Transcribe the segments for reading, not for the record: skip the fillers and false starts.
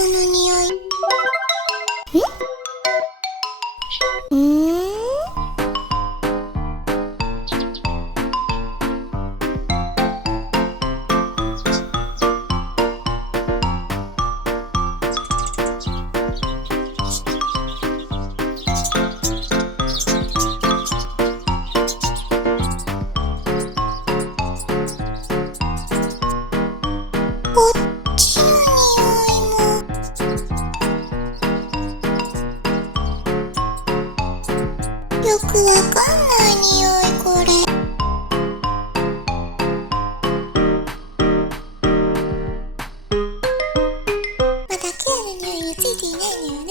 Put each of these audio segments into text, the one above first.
この匂い。こっちの匂いもよくわかんない匂い、これ。まだケアの匂いについていないのよね。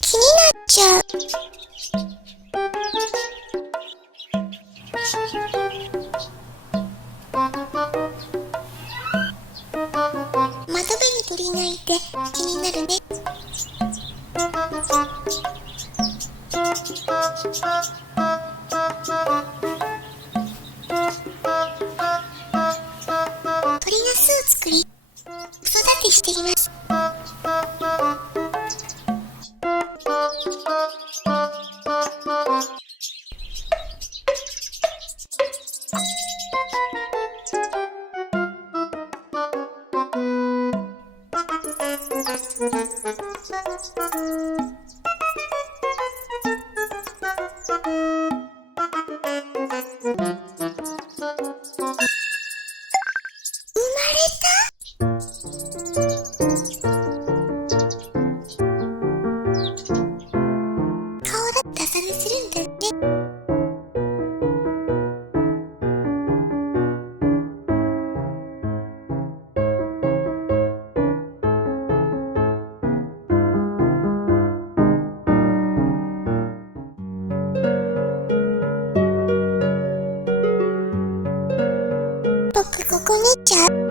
気になっちゃう。窓辺に鳥がいて気になるね。鳥が巣を作り子育てしています。生まれた？顔だって朝寝するんだって。僕ここ見ちゃう。